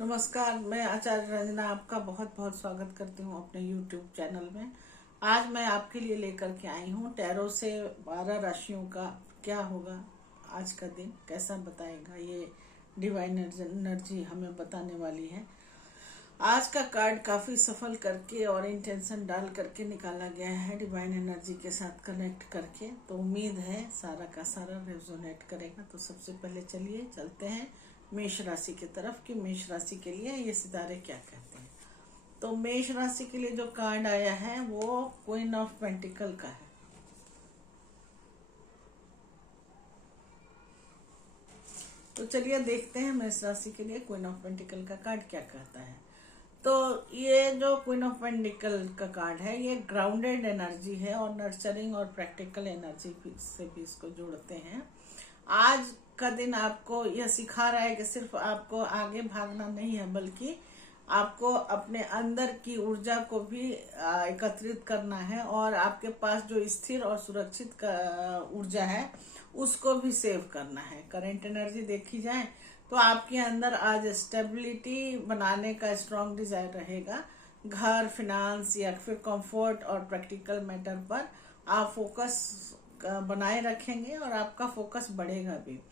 नमस्कार, मैं आचार्य रंजना आपका बहुत बहुत स्वागत करती हूँ अपने YouTube चैनल में। आज मैं आपके लिए लेकर के आई हूँ टैरो से 12 राशियों का क्या होगा, आज का दिन कैसा बताएगा, ये डिवाइन एनर्जी हमें बताने वाली है। आज का कार्ड काफ़ी सफल करके और इंटेंशन डाल करके निकाला गया है डिवाइन एनर्जी के साथ कनेक्ट करके, तो उम्मीद है सारा का सारा रेजोनेट करेगा। तो सबसे पहले चलिए चलते हैं मेष राशि की तरफ कि मेष राशि के लिए ये सितारे क्या कहते हैं। तो मेष राशि के लिए जो कार्ड आया है वो क्वीन ऑफ पेंटिकल का है। तो चलिए देखते हैं मेष राशि के लिए क्वीन ऑफ पेंटिकल का कार्ड क्या कहता है। तो ये जो क्वीन ऑफ पेंटिकल का कार्ड है ये ग्राउंडेड एनर्जी है और नर्चरिंग और प्रैक्टिकल एनर्जी से भी इसको जोड़ते हैं। आज का दिन आपको यह सिखा रहा है कि सिर्फ आपको आगे भागना नहीं है, बल्कि आपको अपने अंदर की ऊर्जा को भी एकत्रित करना है और आपके पास जो स्थिर और सुरक्षित ऊर्जा है उसको भी सेव करना है। करंट एनर्जी देखी जाए तो आपके अंदर आज स्टेबिलिटी बनाने का स्ट्रॉन्ग डिजायर रहेगा। घर, फिनांस या फिर कंफर्ट और प्रैक्टिकल मैटर पर आप फोकस बनाए रखेंगे और आपका फोकस बढ़ेगा भी।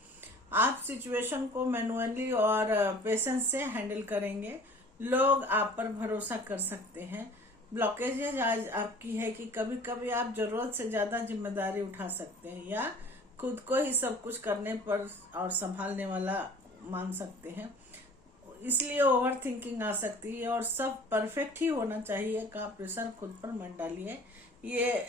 आप सिचुएशन को मैनुअली और पेशेंस से हैंडल करेंगे। लोग आप पर भरोसा कर सकते हैं। ब्लॉकेजेज आज आपकी है कि कभी कभी आप जरूरत से ज्यादा जिम्मेदारी उठा सकते हैं या खुद को ही सब कुछ करने पर और संभालने वाला मान सकते हैं, इसलिए ओवर थिंकिंग आ सकती है और सब परफेक्ट ही होना चाहिए का प्रेशर खुद पर मत डालिए। ये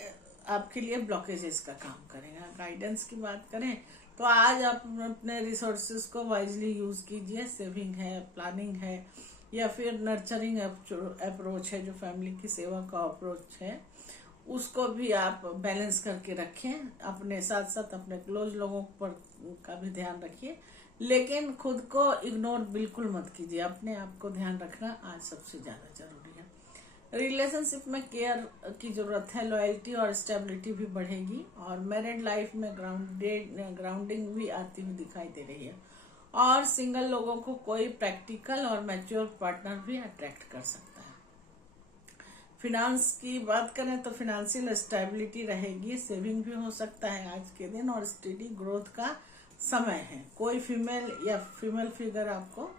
आपके लिए ब्लॉकेजेस का काम करेगा। गाइडेंस की बात करें तो आज आप अपने रिसोर्सेज को वाइजली यूज कीजिए। सेविंग है, प्लानिंग है या फिर नर्चरिंग अप्रोच है, जो फैमिली की सेवा का अप्रोच है, उसको भी आप बैलेंस करके रखें। अपने साथ साथ अपने क्लोज लोगों पर का भी ध्यान रखिए, लेकिन खुद को इग्नोर बिल्कुल मत कीजिए। अपने आप को ध्यान रखना आज सबसे ज्यादा जरूरी है। रिलेशनशिप में केयर की जरूरत है, लॉयल्टी और स्टेबिलिटी भी बढ़ेगी और मैरिड लाइफ में ग्राउंडिंग भी आती हुई दिखाई दे रही है। और सिंगल लोगों को कोई प्रैक्टिकल और मैच्योर पार्टनर भी अट्रैक्ट कर सकता है। फिनांस की बात करें तो फिनेंशियल स्टेबिलिटी रहेगी, सेविंग भी हो सकता है आज के दिन और स्टडी ग्रोथ का समय है। कोई फीमेल फिगर आपको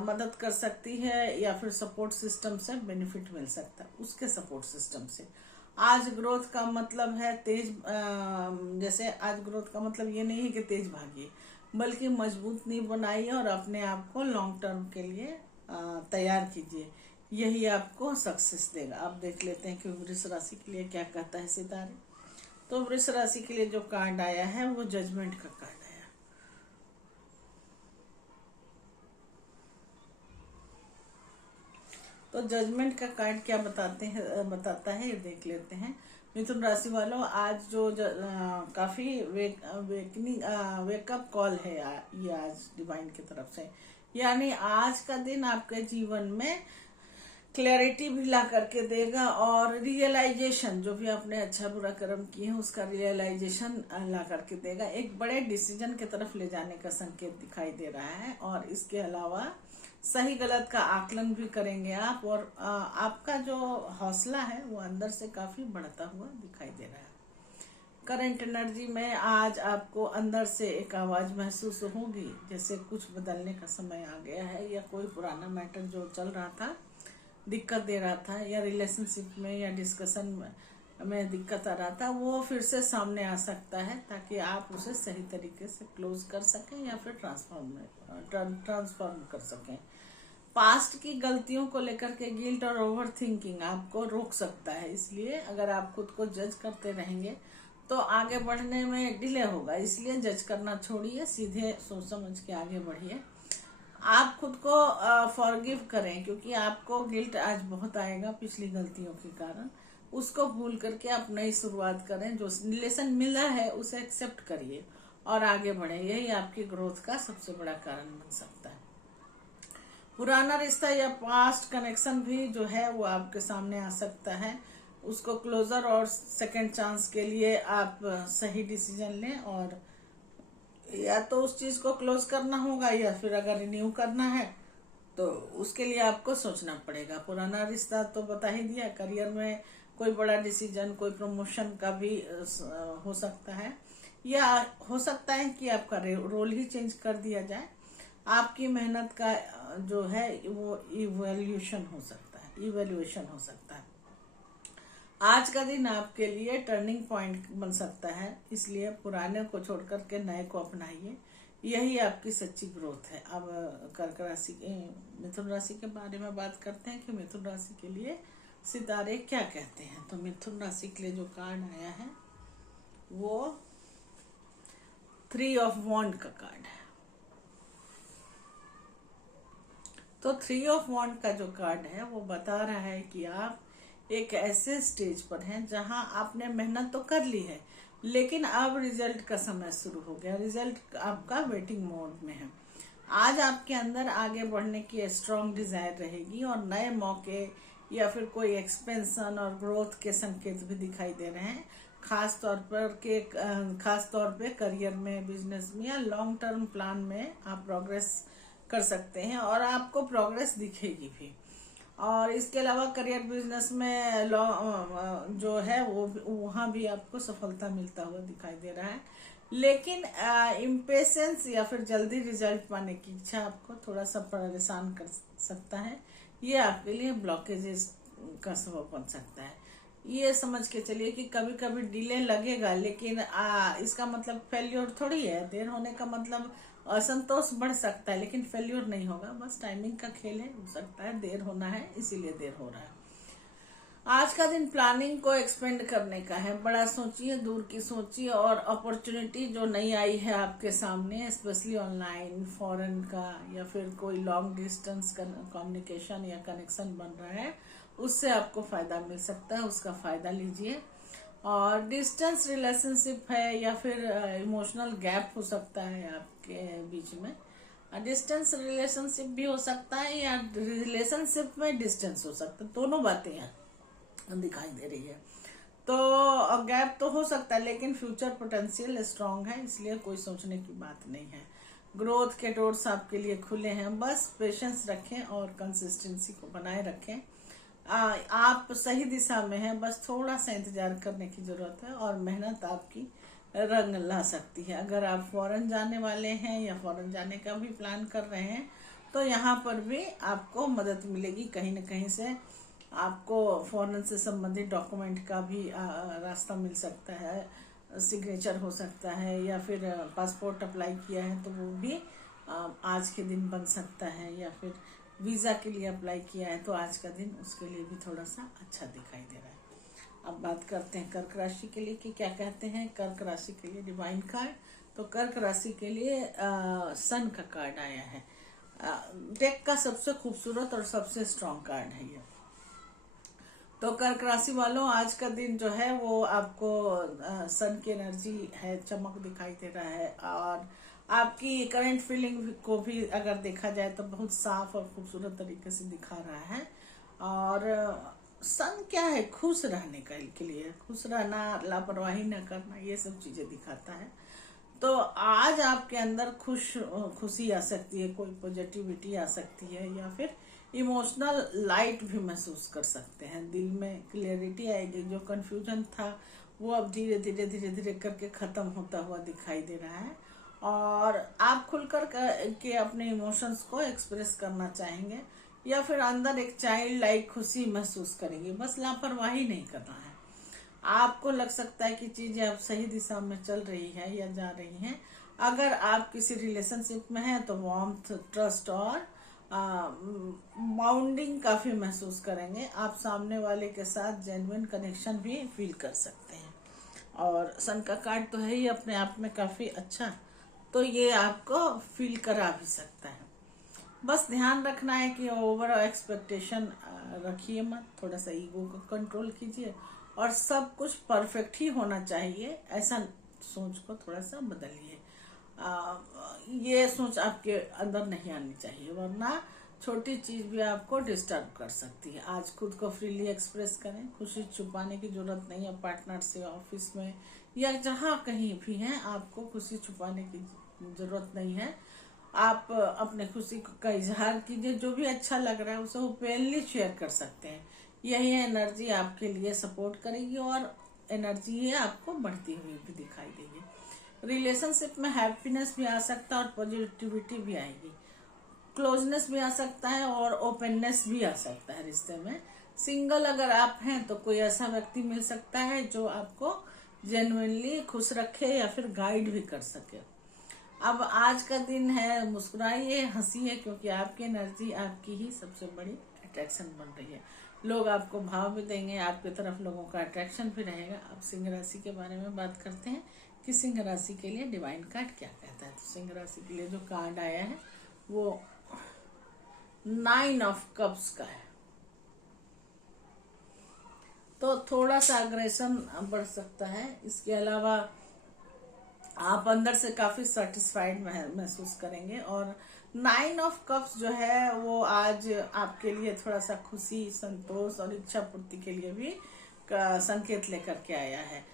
मदद कर सकती है या फिर सपोर्ट सिस्टम से बेनिफिट मिल सकता है, उसके सपोर्ट सिस्टम से। आज ग्रोथ का मतलब है जैसे आज ग्रोथ का मतलब ये नहीं है कि तेज भागिए, बल्कि मजबूत नींव बनाइए और अपने आप को लॉन्ग टर्म के लिए तैयार कीजिए। यही आपको सक्सेस देगा। आप देख लेते हैं कि वृष राशि के लिए क्या कहता है सितारे। तो वृष राशि के लिए जो कार्ड आया है वो जजमेंट का कार्ड आया। तो जजमेंट का कार्ड क्या बताता है ये देख लेते हैं। मिथुन राशि वालों, आज जो काफी वेकअप कॉल है ये आज डिवाइन की तरफ से, यानी आज का दिन आपके जीवन में क्लैरिटी भी ला करके देगा और रियलाइजेशन, जो भी आपने अच्छा बुरा कर्म किए हैं उसका रियलाइजेशन ला करके देगा। एक बड़े डिसीजन की तरफ ले जाने का संकेत दिखाई दे रहा है और इसके अलावा सही गलत का आकलन भी करेंगे आप और आपका जो हौसला है वो अंदर से काफी बढ़ता हुआ दिखाई दे रहा है। करंट एनर्जी में आज आपको अंदर से एक आवाज महसूस होगी जैसे कुछ बदलने का समय आ गया है, या कोई पुराना मैटर जो चल रहा था, दिक्कत दे रहा था, या रिलेशनशिप में या डिस्कशन में दिक्कत आ रहा था, वो फिर से सामने आ सकता है ताकि आप उसे सही तरीके से क्लोज कर सकें या फिर ट्रांसफॉर्म कर सकें। पास्ट की गलतियों को लेकर के गिल्ट और ओवर थिंकिंग आपको रोक सकता है, इसलिए अगर आप खुद को जज करते रहेंगे तो आगे बढ़ने में डिले होगा। इसलिए जज करना छोड़िए, सीधे सोच समझ के आगे बढ़िए। आप खुद को फॉरगिव करें, क्योंकि आपको गिल्ट आज बहुत आएगा पिछली गलतियों के कारण। उसको भूल करके आप नई शुरुआत करें। जो रिलेशन मिला है उसे एक्सेप्ट करिए और आगे बढ़े। यही आपकी ग्रोथ का सबसे बड़ा कारण बन सकता है। पुराना रिश्ता या पास्ट कनेक्शन भी जो है वो आपके सामने आ सकता है। उसको क्लोजर और सेकंड चांस के लिए आप सही डिसीजन लें और या तो उस चीज को क्लोज करना होगा या फिर अगर रिन्यू करना है तो उसके लिए आपको सोचना पड़ेगा। पुराना रिश्ता तो बता ही दिया। करियर में कोई बड़ा डिसीजन, कोई प्रमोशन का भी हो सकता है, या हो सकता है कि आपका रोल ही चेंज कर दिया जाए। आपकी मेहनत का जो है वो इवैल्यूएशन हो सकता है। आज का दिन आपके लिए टर्निंग पॉइंट बन सकता है, इसलिए पुराने को छोड़ करके नए को अपनाइए। यही आपकी सच्ची ग्रोथ है। अब कर्क राशि मिथुन राशि के बारे में बात करते हैं कि मिथुन राशि के लिए सितारे क्या कहते हैं। तो मिथुन राशि के लिए जो कार्ड आया है वो 3 ऑफ वॉन्ड का कार्ड है। तो 3 ऑफ वॉन्ड का जो कार्ड है वो बता रहा है कि आप एक ऐसे स्टेज पर हैं जहां आपने मेहनत तो कर ली है, लेकिन अब रिजल्ट का समय शुरू हो गया। रिजल्ट आपका वेटिंग मोड में है। आज आपके अंदर आगे बढ़ने की स्ट्रांग डिजायर रहेगी और नए मौके या फिर कोई एक्सपेंशन और ग्रोथ के संकेत भी दिखाई दे रहे हैं। खास तौर पे करियर में, बिजनेस में या लॉन्ग टर्म प्लान में आप प्रोग्रेस कर सकते हैं और आपको प्रोग्रेस दिखेगी भी। और इसके अलावा करियर बिजनेस में जो है वो वहाँ भी आपको सफलता मिलता हुआ दिखाई दे रहा है। लेकिन इम्पेशेंस या फिर जल्दी रिजल्ट पाने की इच्छा आपको थोड़ा सा परेशान कर सकता है। ये आपके लिए ब्लॉकेजेस का सबब बन सकता है। ये समझ के चलिए कि कभी कभी डिले लगेगा, लेकिन इसका मतलब फेल्योर थोड़ी है। देर होने का मतलब असंतोष बढ़ सकता है, लेकिन फेल्योर नहीं होगा। बस टाइमिंग का खेल है, हो सकता है देर होना है, इसीलिए देर हो रहा है। आज का दिन प्लानिंग को एक्सपेंड करने का है। बड़ा सोचिए, दूर की सोचिए, और अपॉर्चुनिटी जो नई आई है आपके सामने, स्पेशली ऑनलाइन, फॉरेन का या फिर कोई लॉन्ग डिस्टेंस कम्युनिकेशन या कनेक्शन बन रहा है, उससे आपको फायदा मिल सकता है। उसका फायदा लीजिए। और डिस्टेंस रिलेशनशिप है या फिर इमोशनल गैप हो सकता है आपके बीच में। डिस्टेंस रिलेशनशिप भी हो सकता है या रिलेशनशिप में डिस्टेंस हो सकता है। दोनों बातें हैं दिखाई दे रही है। तो गैप तो हो सकता है, लेकिन फ्यूचर पोटेंशियल स्ट्रांग है, इसलिए कोई सोचने की बात नहीं है। ग्रोथ के डोर्स आपके लिए खुले हैं। बस पेशेंस रखें और कंसिस्टेंसी को बनाए रखें। आप सही दिशा में हैं, बस थोड़ा सा इंतजार करने की जरूरत है और मेहनत आपकी रंग ला सकती है। अगर आप फॉरेन जाने वाले हैं या फॉरेन जाने का भी प्लान कर रहे हैं तो यहाँ पर भी आपको मदद मिलेगी। कहीं न कहीं से आपको फॉरेन से संबंधित डॉक्यूमेंट का भी रास्ता मिल सकता है, सिग्नेचर हो सकता है, या फिर पासपोर्ट अप्लाई किया है तो वो भी आज के दिन बन सकता है, या फिर वीज़ा के लिए अप्लाई किया है तो आज का दिन उसके लिए भी थोड़ा सा अच्छा दिखाई दे रहा है। अब बात करते हैं कर्क राशि के लिए कि क्या कहते हैं कर्क राशि के लिए डिवाइन कार्ड। तो कर्क राशि के लिए सन का कार्ड आया है। डेक का सबसे खूबसूरत और सबसे स्ट्रांग कार्ड है ये। तो कर्क राशि वालों, आज का दिन जो है वो आपको सन की एनर्जी है, चमक दिखाई दे रहा है। और आपकी करंट फीलिंग को भी अगर देखा जाए तो बहुत साफ और खूबसूरत तरीके से दिखा रहा है। और सन क्या है, खुश रहने के लिए, खुश रहना, लापरवाही न करना, ये सब चीजें दिखाता है। तो आज आपके अंदर खुशी आ सकती है, कोई पॉजिटिविटी आ सकती है, या फिर इमोशनल लाइट भी महसूस कर सकते हैं। दिल में क्लियरिटी आएगी। जो कंफ्यूजन था वो अब धीरे धीरे करके खत्म होता हुआ दिखाई दे रहा है। और आप खुलकर के अपने इमोशंस को एक्सप्रेस करना चाहेंगे, या फिर अंदर एक चाइल्ड लाइक खुशी महसूस करेंगे। बस लापरवाही नहीं करना है। आपको लग सकता है कि चीजें अब सही दिशा में चल रही है या जा रही हैं। अगर आप किसी रिलेशनशिप में हैं तो वार्मथ, ट्रस्ट और बाउंडिंग काफी महसूस करेंगे। आप सामने वाले के साथ जेन्युइन कनेक्शन भी फील कर सकते हैं। और सन का कार्ड तो है ही अपने आप में काफी अच्छा, तो ये आपको फील करा भी सकता है। बस ध्यान रखना है कि ओवर एक्सपेक्टेशन रखिए मत, थोड़ा सा ईगो को कंट्रोल कीजिए, और सब कुछ परफेक्ट ही होना चाहिए, ऐसा सोच को थोड़ा सा बदलिए। ये सोच आपके अंदर नहीं आनी चाहिए, वरना छोटी चीज भी आपको डिस्टर्ब कर सकती है। आज खुद को फ्रीली एक्सप्रेस करें। खुशी छुपाने की जरूरत नहीं है। पार्टनर से, ऑफिस में या जहाँ कहीं भी है, आपको खुशी छुपाने की जरूरत नहीं है। आप अपने खुशी का इजहार कीजिए, जो भी अच्छा लग रहा है उसे ओपनली शेयर कर सकते हैं। यही एनर्जी आपके लिए सपोर्ट करेगी और एनर्जी ये आपको बढ़ती हुई भी दिखाई देगी। रिलेशनशिप में हैप्पीनेस भी आ सकता है और पॉजिटिविटी भी आएगी, क्लोजनेस भी आ सकता है और ओपननेस भी आ सकता है रिश्ते में। सिंगल अगर आप हैं तो कोई ऐसा व्यक्ति मिल सकता है जो आपको जेन्युइनली खुश रखे या फिर गाइड भी कर सके। अब आज का दिन है, मुस्कुराइए, हंसिए, क्योंकि आपकी एनर्जी आपकी ही सबसे बड़ी अट्रैक्शन बन रही है। लोग आपको भाव भी देंगे, आपकी तरफ लोगों का अट्रैक्शन भी रहेगा। अब सिंह राशि के बारे में बात करते हैं कि सिंह राशि के लिए डिवाइन कार्ड क्या कहता है। तो सिंह राशि के लिए जो कार्ड आया है वो 9 ऑफ कप्स का है। तो थोड़ा सा अग्रेशन बढ़ सकता है। इसके अलावा आप अंदर से काफी सेटिस्फाइड महसूस करेंगे। और 9 ऑफ कप्स जो है वो आज आपके लिए थोड़ा सा खुशी, संतोष और इच्छा पूर्ति के लिए भी संकेत लेकर के आया है।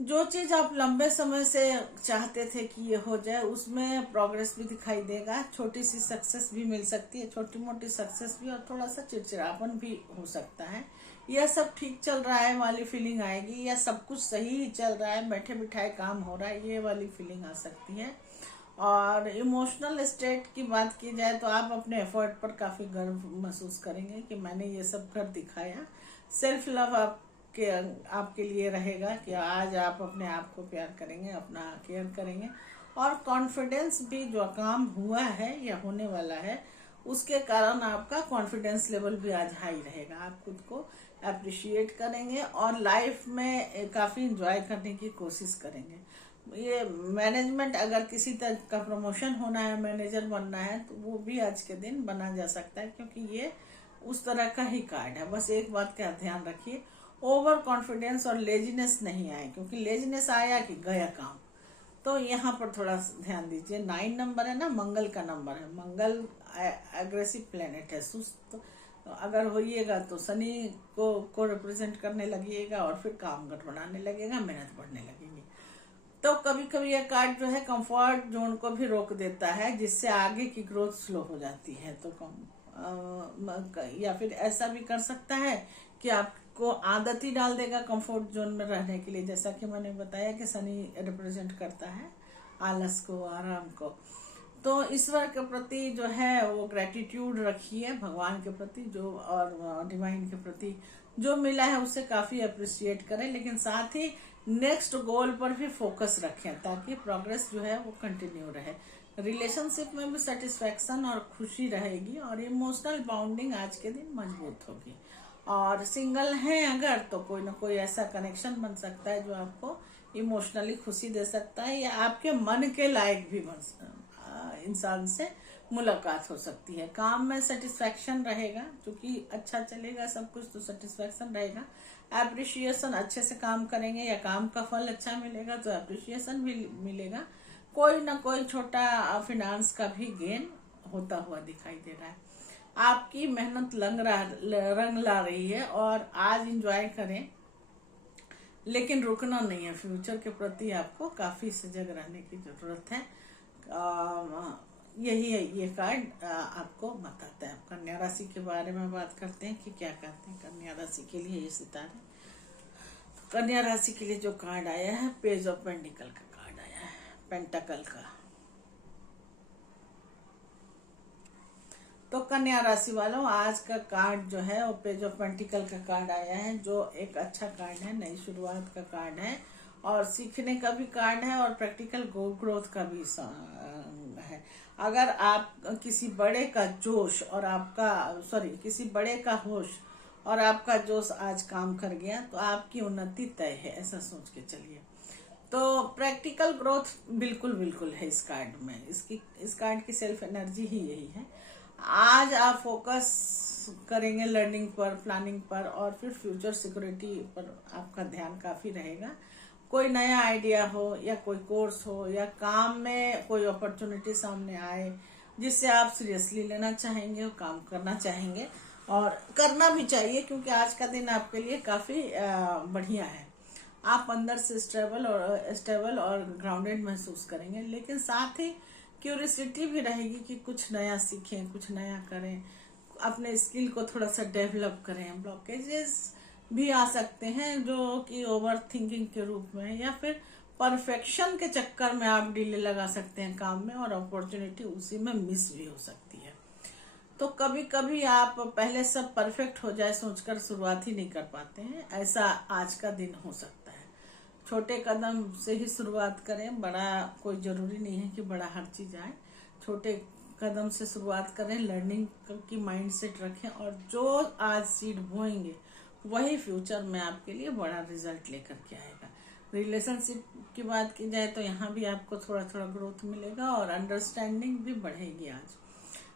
जो चीज आप लंबे समय से चाहते थे कि ये हो जाए, उसमें प्रोग्रेस भी दिखाई देगा। छोटी सी सक्सेस भी मिल सकती है, छोटी मोटी सक्सेस भी, और थोड़ा सा चिड़चिड़ापन भी हो सकता है। यह सब ठीक चल रहा है वाली फीलिंग आएगी, या सब कुछ सही ही चल रहा है, बैठे बिठाए काम हो रहा है, ये वाली फीलिंग आ सकती है। और इमोशनल स्टेट की बात की जाए तो आप अपने एफर्ट पर काफी गर्व महसूस करेंगे कि मैंने ये सब कर दिखाया। सेल्फ लव आपके लिए रहेगा कि आज आप अपने आप को प्यार करेंगे, अपना केयर करेंगे। और कॉन्फिडेंस भी, जो काम हुआ है या होने वाला है उसके कारण आपका कॉन्फिडेंस लेवल भी आज हाई रहेगा। आप खुद को अप्रिशिएट करेंगे और लाइफ में काफी इंजॉय करने की कोशिश करेंगे। ये मैनेजमेंट, अगर किसी तरह का प्रमोशन होना है, मैनेजर बनना है, तो वो भी आज के दिन बना जा सकता है, क्योंकि ये उस तरह का ही कार्ड है। बस एक बात का ध्यान रखिए, ओवर कॉन्फिडेंस और लेजीनेस नहीं आए, क्योंकि लेजीनेस आया कि गया काम। तो यहाँ पर थोड़ा ध्यान दीजिए। 9 नंबर है ना, मंगल का नंबर है। मंगल एग्रेसिव प्लेनेट है, सुस्त अगर होइएगा तो शनि को रिप्रेजेंट करने लगिएगा और फिर काम गड़बड़ाने लगेगा, मेहनत बढ़ने लगेगी। तो कभी कभी यह कार्ड जो है कंफर्ट जोन को भी रोक देता है, जिससे आगे की ग्रोथ स्लो हो जाती है। तो या फिर ऐसा भी कर सकता है कि आपको आदत ही डाल देगा कंफर्ट जोन में रहने के लिए। जैसा कि मैंने बताया कि शनि रिप्रेजेंट करता है आलस को, आराम को। तो ईश्वर के प्रति जो है वो ग्रेटिट्यूड रखिए, भगवान के प्रति जो, और डिवाइन के प्रति जो मिला है उससे काफी अप्रिशिएट करें, लेकिन साथ ही नेक्स्ट गोल पर भी फोकस रखें ताकि प्रोग्रेस जो है वो कंटिन्यू रहे। रिलेशनशिप में भी सेटिस्फैक्शन और खुशी रहेगी और इमोशनल बाउंडिंग आज के दिन मजबूत होगी। और सिंगल हैं अगर, तो कोई ना कोई ऐसा कनेक्शन बन सकता है जो आपको इमोशनली खुशी दे सकता है, या आपके मन के लायक भी इंसान से मुलाकात हो सकती है। काम में सेटिस्फैक्शन रहेगा, क्योंकि अच्छा चलेगा सब कुछ, तो सेटिस्फैक्शन रहेगा। एप्रिशिएशन, अच्छे से काम करेंगे या काम का फल अच्छा मिलेगा तो एप्रिशिएशन भी मिलेगा। कोई ना कोई छोटा फिनांस का भी गेन होता हुआ दिखाई दे रहा है। आपकी मेहनत रंग ला रही है और आज एंजॉय करें, लेकिन रुकना नहीं है। फ्यूचर के प्रति आपको काफी सजग रहने की जरूरत है। यही है ये कार्ड आपको बताता है। कन्या राशि के बारे में बात करते हैं कि क्या कहते हैं कन्या राशि के लिए ये सितारे। कन्या राशि के लिए जो कार्ड आया है, पेज ऑफ पेंटिकल का कार्ड आया है, पेंटाकल का। तो कन्या राशि वालों, आज का कार्ड जो है वो पेज ऑफ पेंटिकल का कार्ड आया है, जो एक अच्छा कार्ड है, नई शुरुआत का कार्ड है और सीखने का भी कार्ड है और प्रैक्टिकल ग्रोथ का भी है। अगर आप किसी बड़े का जोश और किसी बड़े का होश और आपका जोश आज काम कर गया तो आपकी उन्नति तय है, ऐसा सोच के चलिए। तो प्रैक्टिकल ग्रोथ बिल्कुल है इस कार्ड में। इस कार्ड की सेल्फ एनर्जी ही यही है। आज आप फोकस करेंगे लर्निंग पर, प्लानिंग पर और फिर फ्यूचर सिक्योरिटी पर आपका ध्यान काफी रहेगा। कोई नया आइडिया हो या कोई कोर्स हो या काम में कोई अपॉर्चुनिटी सामने आए जिससे आप सीरियसली लेना चाहेंगे और काम करना चाहेंगे, और करना भी चाहिए, क्योंकि आज का दिन आपके लिए काफी बढ़िया है। आप अंदर से स्टेबल और ग्राउंडेड महसूस करेंगे, लेकिन साथ ही क्यूरियोसिटी भी रहेगी कि कुछ नया सीखें, कुछ नया करें, अपने स्किल को थोड़ा सा डेवलप करें। ब्लॉकेजेस भी आ सकते हैं जो कि ओवर थिंकिंग के रूप में, या फिर परफेक्शन के चक्कर में आप डिले लगा सकते हैं काम में, और अपॉर्चुनिटी उसी में मिस भी हो सकती है। तो कभी कभी आप पहले सब परफेक्ट हो जाए सोचकर शुरुआत ही नहीं कर पाते हैं, ऐसा आज का दिन हो सकता है। छोटे कदम से ही शुरुआत करें, बड़ा कोई जरूरी नहीं है कि बड़ा हर चीज आए। छोटे कदम से शुरुआत करें, लर्निंग की माइंडसेट रखें, और जो आज सीड बोएंगे वही फ्यूचर में आपके लिए बड़ा रिजल्ट लेकर के आएगा। रिलेशनशिप की बात की जाए तो यहाँ भी आपको थोड़ा थोड़ा ग्रोथ मिलेगा और अंडरस्टैंडिंग भी बढ़ेगी। आज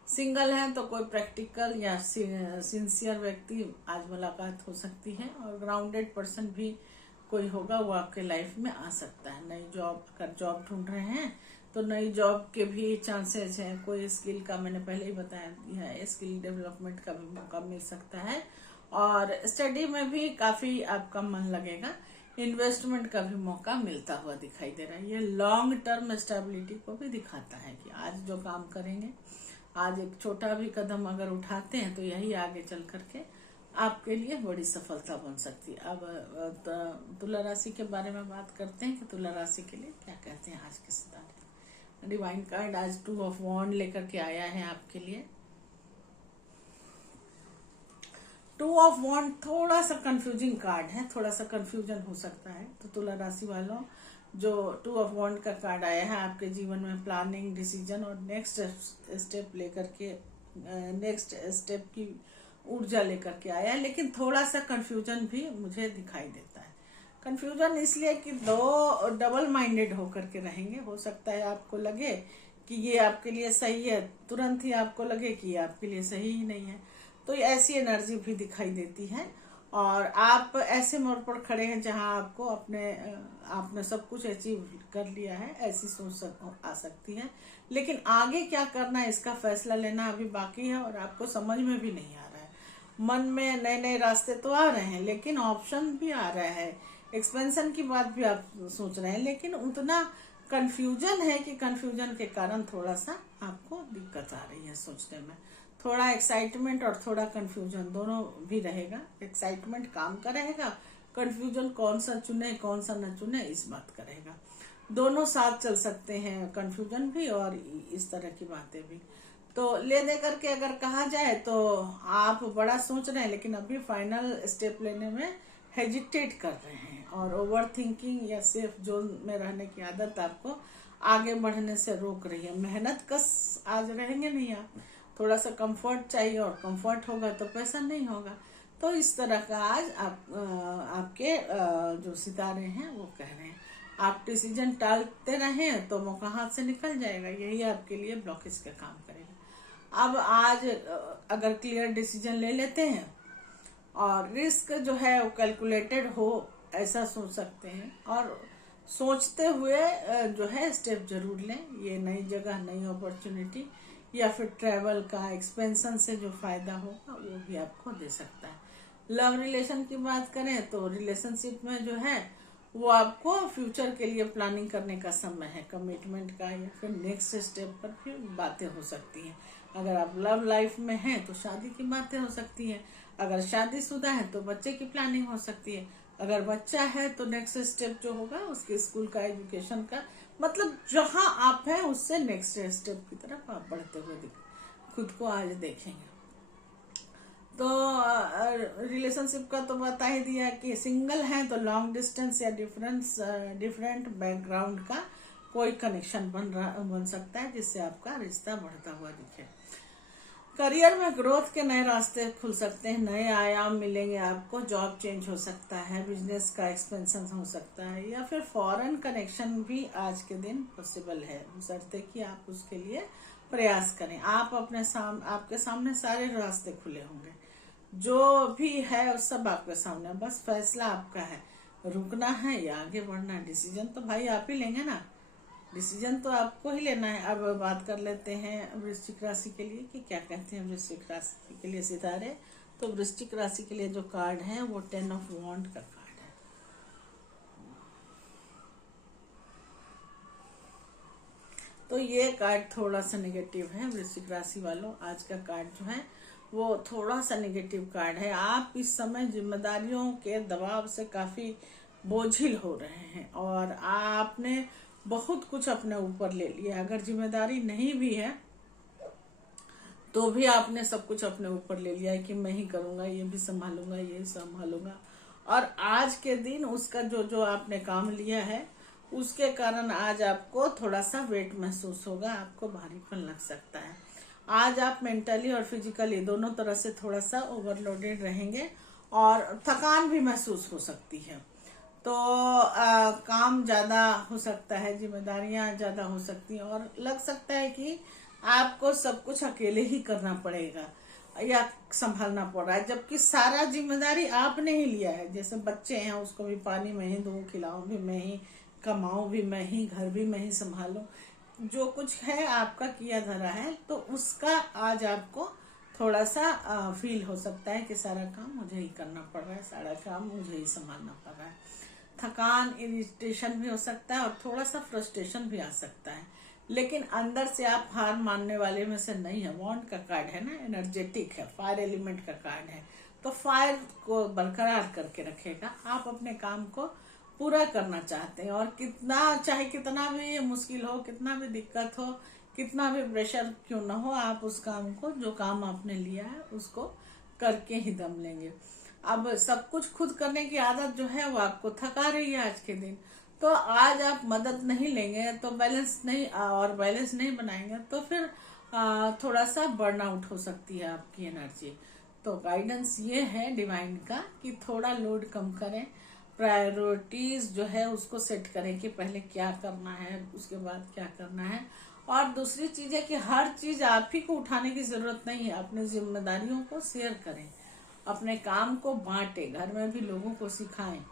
सिंगल है तो कोई प्रैक्टिकल या सिंसियर व्यक्ति आज मुलाकात हो सकती है, और ग्राउंडेड पर्सन भी कोई होगा वो आपके लाइफ में आ सकता है। नई जॉब, अगर जॉब ढूंढ रहे हैं तो नई जॉब के भी चांसेस हैं। कोई स्किल का मैंने पहले ही बताया दिया है, स्किल डेवलपमेंट का भी मौका मिल सकता है, और स्टडी में भी काफी आपका मन लगेगा। इन्वेस्टमेंट का भी मौका मिलता हुआ दिखाई दे रहा है। ये लॉन्ग टर्म स्टेबिलिटी को भी दिखाता है कि आज जो काम करेंगे, आज एक छोटा भी कदम अगर उठाते हैं तो यही आगे चल करके आपके लिए बड़ी सफलता बन सकती है। अब तुला राशि के बारे में बात करते हैं कि तुला राशि के लिए क्या कहते हैं आज के सितारे। डिवाइन कार्ड आज 2 ऑफ वॉन्ड लेकर के आया है आपके लिए। 2 ऑफ वॉन्ड थोड़ा सा कंफ्यूजिंग कार्ड है, थोड़ा सा कंफ्यूजन हो सकता है। तो तुला राशि वालों, जो 2 ऑफ वॉन्ड का कार्ड आया है आपके जीवन में प्लानिंग, डिसीजन और नेक्स्ट स्टेप लेकर के, नेक्स्ट स्टेप की ऊर्जा लेकर के आया है, लेकिन थोड़ा सा कंफ्यूजन भी मुझे दिखाई देता है। कंफ्यूजन इसलिए कि दो डबल माइंडेड होकर के रहेंगे। हो सकता है आपको लगे कि ये आपके लिए सही है, तुरंत ही आपको लगे कि ये आपके लिए सही ही नहीं है। तो ऐसी एनर्जी भी दिखाई देती है, और आप ऐसे मोड़ पर खड़े हैं जहां आपको आपने सब कुछ अचीव कर लिया है, ऐसी सोच आ सकती है। लेकिन आगे क्या करना है इसका फैसला लेना अभी बाकी है, और आपको समझ में भी नहीं आ रहा है। मन में नए नए रास्ते तो आ रहे हैं, लेकिन ऑप्शन भी आ रहा है, एक्सपेंशन की बात भी आप सोच रहे हैं, लेकिन उतना कंफ्यूजन है कि कंफ्यूजन के कारण थोड़ा सा आपको दिक्कत आ रही है सोचने में। थोड़ा एक्साइटमेंट और थोड़ा कंफ्यूजन दोनों भी रहेगा। एक्साइटमेंट काम का रहेगा, कंफ्यूजन कौन सा चुने कौन सा न चुने इस बात का रहेगा। दोनों साथ चल सकते हैं, कंफ्यूजन भी और इस तरह की बातें भी। तो ले दे करके अगर कहा जाए तो आप बड़ा सोच रहे हैं, लेकिन अभी फाइनल स्टेप लेने में हेजिटेट कर रहे हैं, और ओवर थिंकिंग या सेफ जोन में रहने की आदत आपको आगे बढ़ने से रोक रही है। मेहनत कस आज रहेंगे नहीं आप, थोड़ा सा कंफर्ट चाहिए, और कंफर्ट होगा तो पैसा नहीं होगा। तो इस तरह का आज आपके जो सितारे हैं वो कह रहे हैं। आप डिसीजन टालते रहें तो मौका हाथ से निकल जाएगा, यही आपके लिए ब्लॉकेज का काम करेगा। अब आज अगर क्लियर डिसीजन ले लेते हैं और रिस्क जो है वो कैलकुलेटेड हो, ऐसा सोच सकते हैं, और सोचते हुए जो है स्टेप जरूर लें। ये नई जगह, नई अपॉर्चुनिटी या फिर ट्रैवल का एक्सपेंशन से जो फायदा होगा वो भी आपको दे सकता है। लव रिलेशन की बात करें तो रिलेशनशिप में जो है वो आपको फ्यूचर के लिए प्लानिंग करने का समय है, कमिटमेंट का, या फिर नेक्स्ट स्टेप पर फिर बातें हो सकती हैं। अगर आप लव लाइफ में हैं तो शादी की बातें हो सकती हैं, अगर शादीशुदा है तो बच्चे की प्लानिंग हो सकती है, अगर बच्चा है तो नेक्स्ट स्टेप जो होगा उसके स्कूल का, एजुकेशन का, मतलब जहां आप हैं उससे नेक्स्ट स्टेप की तरफ आप बढ़ते हुए खुद को आज देखेंगे। तो रिलेशनशिप का तो बता ही दिया कि सिंगल है तो लॉन्ग डिस्टेंस या डिफरेंट बैकग्राउंड का कोई कनेक्शन बन सकता है, जिससे आपका रिश्ता बढ़ता हुआ दिखे। करियर में ग्रोथ के नए रास्ते खुल सकते हैं, नए आयाम मिलेंगे आपको, जॉब चेंज हो सकता है, बिजनेस का एक्सपेंशन हो सकता है, या फिर फॉरेन कनेक्शन भी आज के दिन पॉसिबल है, बशर्ते कि आप उसके लिए प्रयास करें। आपके सामने सारे रास्ते खुले होंगे, जो भी है सब आपके सामने, बस फैसला आपका है, रुकना है या आगे बढ़ना है। डिसीजन तो भाई आप ही लेंगे ना, डिसीजन तो आपको ही लेना है। अब बात कर लेते हैं वृश्चिक राशि के लिए कि क्या कहते हैं वृश्चिक राशि के लिए सितारे। तो वृश्चिक राशि के लिए जो कार्ड है वो 10 ऑफ वॉन्ड का कार्ड है। तो ये कार्ड थोड़ा सा नेगेटिव है वृश्चिक राशि वालों। आज का कार्ड जो है वो थोड़ा सा नेगेटिव कार्ड है। आप इस समय जिम्मेदारियों के दबाव से काफी बोझिल हो रहे हैं और आपने बहुत कुछ अपने ऊपर ले लिया। अगर जिम्मेदारी नहीं भी है तो भी आपने सब कुछ अपने ऊपर ले लिया है कि मैं ही करूंगा, ये भी संभालूंगा, ये संभालूंगा। और आज के दिन उसका जो जो आपने काम लिया है उसके कारण आज आपको थोड़ा सा वेट महसूस होगा, आपको भारीपन लग सकता है। आज आप मेंटली और फिजिकली दोनों तरह से थोड़ा सा ओवरलोडेड रहेंगे और थकान भी महसूस हो सकती है। तो काम ज्यादा हो सकता है, जिम्मेदारियां ज्यादा हो सकती हैं और लग सकता है कि आपको सब कुछ अकेले ही करना पड़ेगा या संभालना पड़ रहा है, जबकि सारा जिम्मेदारी आपने ही लिया है। जैसे बच्चे हैं, उसको भी पानी मैं ही दूं, खिलाऊं भी मैं ही, कमाऊं भी मैं ही, घर भी मैं ही संभालूं। जो कुछ है आपका किया धरा है, तो उसका आज आपको थोड़ा सा फील हो सकता है कि सारा काम मुझे ही करना पड़ रहा है, सारा काम मुझे ही संभालना पड़ रहा है। थकान, इरिटेशन भी हो सकता है और थोड़ा सा फ्रस्ट्रेशन भी आ सकता है, लेकिन अंदर से आप हार मानने वाले में से नहीं है। वॉन्ड का कार्ड है ना, एनर्जेटिक है, फायर एलिमेंट का कार्ड है, तो फायर को बरकरार करके रखेगा। आप अपने काम को पूरा करना चाहते हैं और कितना चाहे कितना भी मुश्किल हो, कितना भी दिक्कत हो, कितना भी प्रेशर क्यों ना हो, आप उस काम को, जो काम आपने लिया है उसको करके ही दम लेंगे। अब सब कुछ खुद करने की आदत जो है वो आपको थका रही है आज के दिन। तो आज आप मदद नहीं लेंगे तो बैलेंस नहीं बनाएंगे तो फिर थोड़ा सा बर्नआउट हो सकती है आपकी एनर्जी। तो गाइडेंस ये है डिवाइन का कि थोड़ा लोड कम करें, प्रायोरिटीज जो है उसको सेट करें कि पहले क्या करना है, उसके बाद क्या करना है। और दूसरी चीज है कि हर चीज आप ही को उठाने की जरूरत नहीं है। अपनी जिम्मेदारियों को शेयर करें, अपने काम को बांटे, घर में भी लोगों को सिखाएं।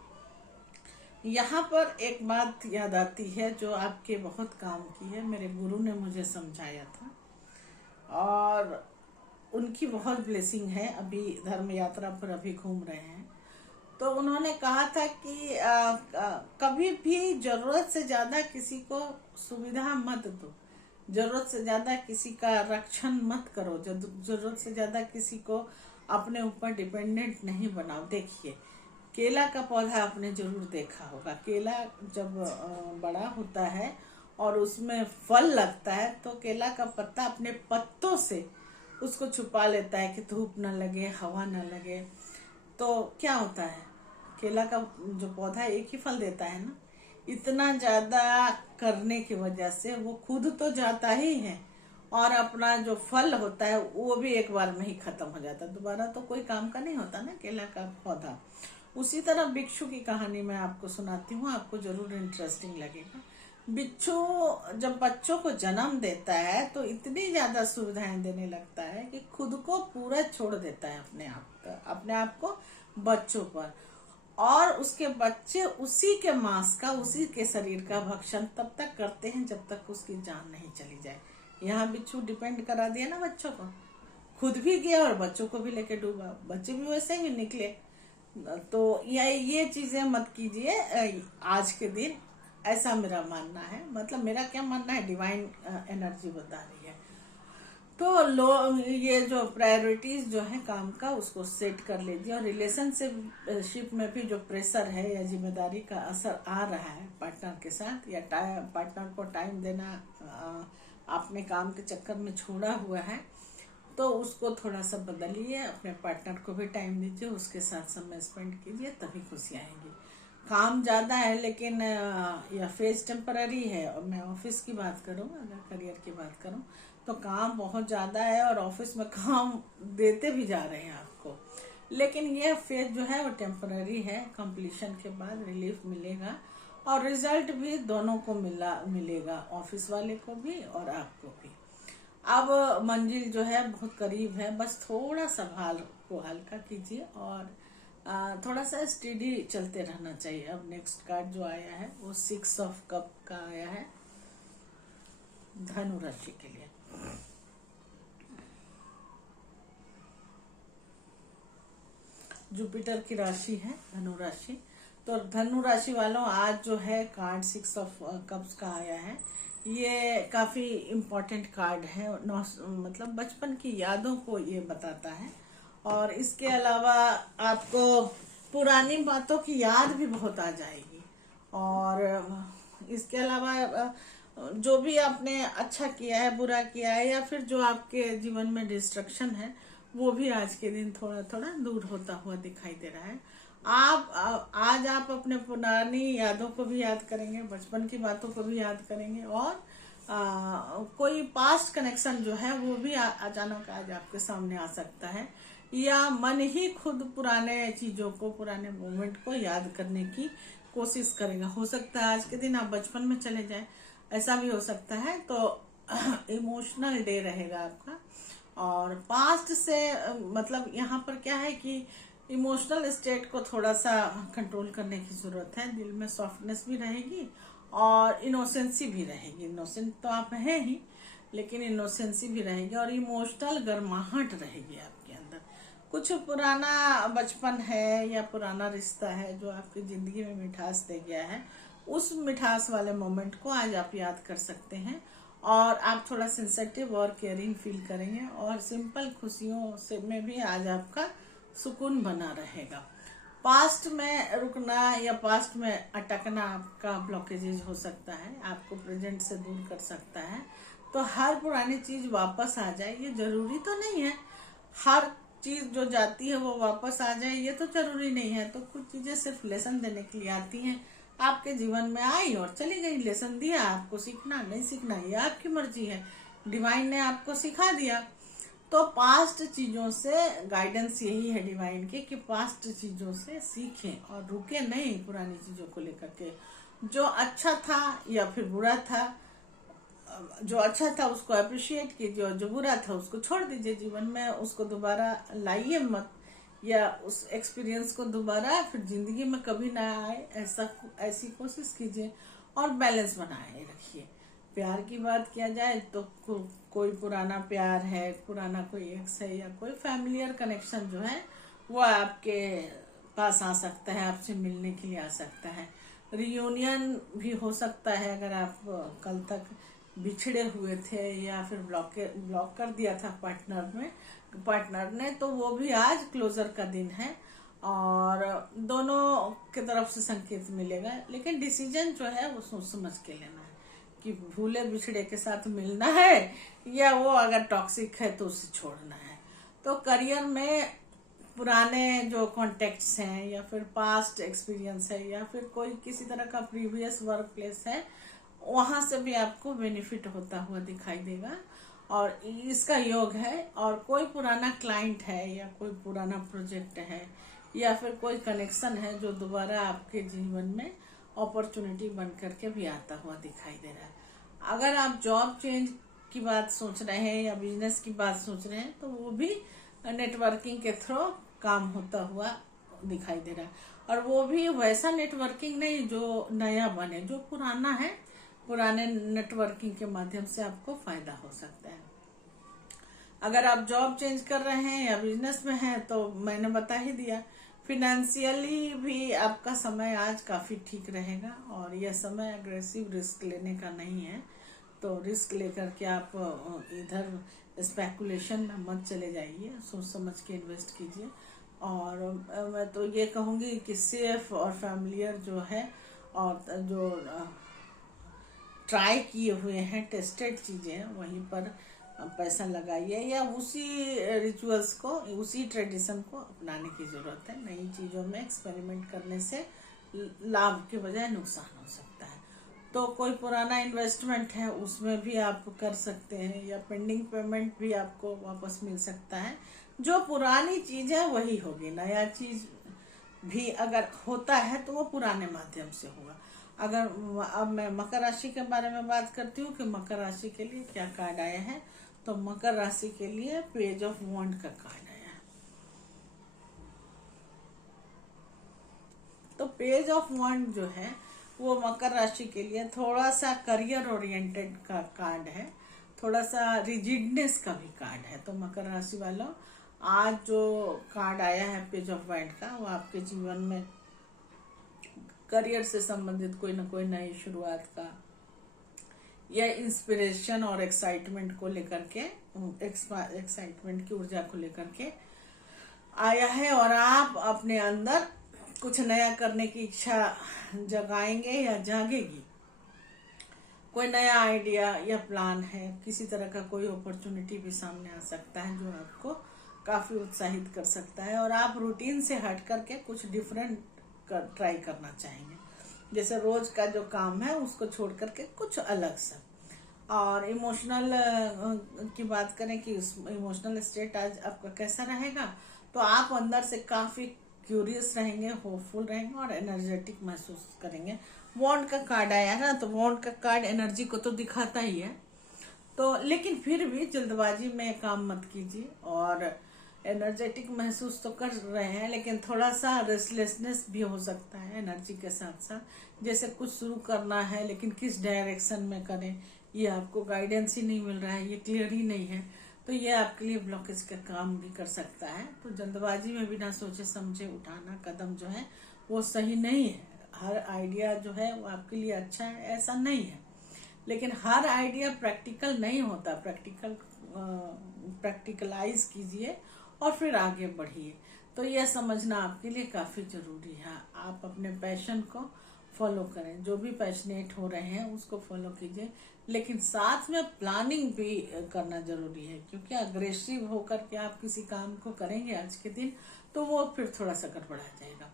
यहाँ पर एक बात याद आती है जो आपके बहुत काम की है, मेरे गुरु ने मुझे समझाया था और उनकी बहुत ब्लेसिंग है। अभी धर्म यात्रा पर अभी घूम रहे हैं, तो उन्होंने कहा था कि कभी भी जरूरत से ज्यादा किसी को सुविधा मत दो, जरूरत से ज्यादा किसी का रक्षण मत करो, जरूरत से ज्यादा किसी को अपने ऊपर डिपेंडेंट नहीं बनाओ। देखिए, केला का पौधा आपने जरूर देखा होगा। केला जब बड़ा होता है और उसमें फल लगता है तो केला का पत्ता अपने पत्तों से उसको छुपा लेता है कि धूप न लगे, हवा न लगे। तो क्या होता है, केला का जो पौधा एक ही फल देता है ना, इतना ज्यादा करने की वजह से वो खुद तो जाता ही है और अपना जो फल होता है वो भी एक बार में ही खत्म हो जाता है, दोबारा तो कोई काम का नहीं होता ना केला का पौधा। उसी तरह बिच्छू की कहानी मैं आपको सुनाती हूँ, आपको जरूर इंटरेस्टिंग लगेगा। बिच्छू जब बच्चों को जन्म देता है तो इतनी ज्यादा सुविधाएं देने लगता है कि खुद को पूरा छोड़ देता है अपने आप को बच्चों पर, और उसके बच्चे उसी के मांस का, उसी के शरीर का भक्षण तब तक करते हैं जब तक उसकी जान नहीं चली जाए। यहाँ बिच्छू डिपेंड करा दिया ना बच्चों को, खुद भी गया और बच्चों को भी लेके डूबा, बच्चे भी वैसे ही निकले। तो ये चीजें मत कीजिए आज के दिन, ऐसा मेरा मानना है। मतलब मेरा क्या मानना है, डिवाइन एनर्जी बता रही है। तो ये जो प्रायोरिटीज जो है काम का, उसको सेट कर लीजिए। और रिलेशनशिप में भी जो प्रेशर है या जिम्मेदारी का असर आ रहा है पार्टनर के साथ, या पार्टनर को टाइम देना आपने काम के चक्कर में छोड़ा हुआ है, तो उसको थोड़ा सा बदलिए, अपने पार्टनर को भी टाइम दीजिए, उसके साथ समय स्पेंड कीजिए, तभी खुशी आएंगी। काम ज्यादा है लेकिन यह फेज टेम्पररी है। और मैं ऑफिस की बात करूं, अगर करियर की बात करूं, तो काम बहुत ज्यादा है और ऑफिस में काम देते भी जा रहे हैं आपको, लेकिन यह फेज जो है वो टेम्पररी है। कंप्लीशन के बाद रिलीफ मिलेगा और रिजल्ट भी दोनों को मिलेगा, ऑफिस वाले को भी और आपको भी। अब मंजिल जो है बहुत करीब है, बस थोड़ा सा भार को हल्का कीजिए और थोड़ा सा स्टेडी चलते रहना चाहिए। अब नेक्स्ट कार्ड जो आया है वो 6 ऑफ कप का आया है धनु राशि के लिए। जुपिटर की राशि है धनु राशि। तो धनु राशि वालों, आज जो है कार्ड 6 ऑफ कप्स का आया है ये काफी इम्पोर्टेंट कार्ड है, मतलब बचपन की यादों को ये बताता है। और इसके अलावा आपको पुरानी बातों की याद भी बहुत आ जाएगी। और इसके अलावा जो भी आपने अच्छा किया है, बुरा किया है, या फिर जो आपके जीवन में डिस्ट्रक्शन है, वो भी आज के दिन थोड़ा थोड़ा दूर होता हुआ दिखाई दे रहा है। आज आप अपने पुरानी यादों को भी याद करेंगे, बचपन की बातों को भी याद करेंगे, और कोई पास्ट कनेक्शन जो है वो भी अचानक आज आपके सामने आ सकता है, या मन ही खुद पुराने चीजों को, पुराने मोमेंट को याद करने की कोशिश करेगा। हो सकता है आज के दिन आप बचपन में चले जाएं, ऐसा भी हो सकता है। तो इमोशनल डे रहेगा आपका। और पास्ट से मतलब यहाँ पर क्या है कि इमोशनल स्टेट को थोड़ा सा कंट्रोल करने की जरूरत है। दिल में सॉफ्टनेस भी रहेगी और इनोसेंसी भी रहेगी। इनोसेंट तो आप हैं ही, लेकिन इनोसेंसी भी रहेगी और इमोशनल गर्माहट रहेगी आपके अंदर। कुछ पुराना बचपन है या पुराना रिश्ता है जो आपकी जिंदगी में मिठास दे गया है, उस मिठास वाले मोमेंट को आज आप याद कर सकते हैं। और आप थोड़ा सेंसिटिव और केयरिंग फील करेंगे, और सिंपल खुशियों से में भी आज आपका सुकून बना रहेगा। पास्ट में रुकना या पास्ट में अटकना आपका ब्लॉकेजेज हो सकता है, आपको प्रेजेंट से दूर कर सकता है। तो हर पुरानी चीज वापस आ जाए ये जरूरी तो नहीं है। हर चीज जो जाती है वो वापस आ जाए ये तो जरूरी नहीं है। तो कुछ चीजें सिर्फ लेसन देने के लिए आती हैं। आपके जीवन में आई और चली गई, लेसन दिया, आपको सीखना नहीं सीखना ये आपकी मर्जी है। डिवाइन ने आपको सिखा दिया। तो पास्ट चीजों से गाइडेंस यही है डिवाइन के कि पास्ट चीजों से सीखें और रुके नहीं पुरानी चीजों को लेकर के। जो अच्छा था या फिर बुरा था, जो अच्छा था उसको अप्रिशिएट कीजिए, और जो बुरा था उसको छोड़ दीजिए। जीवन में उसको दोबारा लाइए मत, या उस एक्सपीरियंस को दोबारा फिर जिंदगी में कभी ना आए, ऐसी कोशिश कीजिए। और बैलेंस बनाए रखिए। प्यार की बात किया जाए तो कोई पुराना प्यार है, पुराना कोई एक्स है, या कोई फैमिलियर कनेक्शन जो है वो आपके पास आ सकता है, आपसे मिलने के लिए आ सकता है। रियूनियन भी हो सकता है अगर आप कल तक बिछड़े हुए थे या फिर ब्लॉक कर दिया था पार्टनर ने, तो वो भी आज क्लोजर का दिन है। और दोनों की तरफ से संकेत मिलेगा, लेकिन डिसीजन जो है वो सोच समझ के लेना है कि भूले बिछड़े के साथ मिलना है, या वो अगर टॉक्सिक है तो उसे छोड़ना है। तो करियर में पुराने जो कॉन्टेक्ट्स हैं, या फिर पास्ट एक्सपीरियंस है, या फिर कोई किसी तरह का प्रीवियस वर्क प्लेस है, वहां से भी आपको बेनिफिट होता हुआ दिखाई देगा और इसका योग है। और कोई पुराना क्लाइंट है, या कोई पुराना प्रोजेक्ट है, या फिर कोई कनेक्शन है जो दोबारा आपके जीवन में अपॉर्चुनिटी बन करके भी आता हुआ दिखाई दे रहा है। अगर आप जॉब चेंज की बात सोच रहे हैं या बिजनेस की बात सोच रहे हैं, तो वो भी नेटवर्किंग के थ्रू काम होता हुआ दिखाई दे रहा है। और वो भी वैसा नेटवर्किंग नहीं जो नया बने, जो पुराना है, पुराने नेटवर्किंग के माध्यम से आपको फायदा हो सकता है। अगर आप जॉब चेंज कर रहे हैं या बिजनेस में हैं, तो मैंने बता ही दिया। फिनेंशियली भी आपका समय आज काफी ठीक रहेगा, और यह समय अग्रेसिव रिस्क लेने का नहीं है। तो रिस्क लेकर के आप इधर स्पेकुलेशन में मत चले जाइए, सोच समझ के इन्वेस्ट कीजिए। और मैं तो ये कहूंगी कि सेफ और फैमिलियर जो है, और जो ट्राई किए हुए हैं, टेस्टेड चीजें हैं, वहीं पर पैसा लगाइए, या उसी रिचुअल्स को, उसी ट्रेडिशन को अपनाने की जरूरत है। नई चीजों में एक्सपेरिमेंट करने से लाभ के बजाय नुकसान हो सकता है। तो कोई पुराना इन्वेस्टमेंट है उसमें भी आप कर सकते हैं, या पेंडिंग पेमेंट भी आपको वापस मिल सकता है। जो पुरानी चीज है वही होगी, नया चीज भी अगर होता है तो वो पुराने माध्यम से होगा। अगर अब मैं मकर राशि के बारे में बात करती हूँ कि मकर राशि के लिए क्या कार्ड आया है, तो मकर राशि के लिए पेज ऑफ वॉन्ड का कार्ड आया है। तो पेज ऑफ वॉन्ड जो है वो मकर राशि के लिए थोड़ा सा करियर ओरिएंटेड का कार्ड है, थोड़ा सा रिजिडनेस का भी कार्ड है। तो मकर राशि वालों, आज जो कार्ड आया है पेज ऑफ वॉन्ड का, वो आपके जीवन में करियर से संबंधित कोई ना कोई नई शुरुआत का, या इंस्पिरेशन और एक्साइटमेंट को लेकर के, एक्साइटमेंट की ऊर्जा को लेकर के आया है, और आप अपने अंदर कुछ नया करने की इच्छा जगाएंगे या जागेगी। कोई नया आइडिया या प्लान है, किसी तरह का कोई अपॉर्चुनिटी भी सामने आ सकता है जो आपको काफी उत्साहित कर सकता है, और आप रूटीन से हट करके कुछ डिफरेंट ट्राई करना चाहेंगे। जैसे रोज का जो काम है उसको छोड़ करके कुछ अलग सा। और इमोशनल की बात करें कि इमोशनल स्टेट आज आपका कैसा रहेगा, तो आप अंदर से काफी क्यूरियस रहेंगे, होपफुल रहेंगे और एनर्जेटिक महसूस करेंगे। वॉन्ड का कार्ड आया है ना, तो वॉन्ड का कार्ड एनर्जी को तो दिखाता ही है, तो लेकिन फिर भी जल्दबाजी में काम मत कीजिए। और एनर्जेटिक महसूस तो कर रहे हैं, लेकिन थोड़ा सा रेस्टलेसनेस भी हो सकता है एनर्जी के साथ साथ। जैसे कुछ शुरू करना है लेकिन किस डायरेक्शन में करें, ये आपको गाइडेंस ही नहीं मिल रहा है, ये क्लियर ही नहीं है, तो ये आपके लिए ब्लॉकेज का काम भी कर सकता है। तो जल्दबाजी में बिना सोचे समझे उठाना कदम जो है वो सही नहीं है। हर आइडिया जो है वो आपके लिए अच्छा है ऐसा नहीं है, लेकिन हर आइडिया प्रैक्टिकल नहीं होता। प्रैक्टिकलाइज कीजिए और फिर आगे बढ़िए। तो यह समझना आपके लिए काफी जरूरी है। आप अपने पैशन को फॉलो करें, जो भी पैशनेट हो रहे हैं उसको फॉलो कीजिए, लेकिन साथ में प्लानिंग भी करना जरूरी है, क्योंकि अग्रेसिव होकर के आप किसी काम को करेंगे आज के दिन तो वो फिर थोड़ा सा गड़बड़ा जाएगा।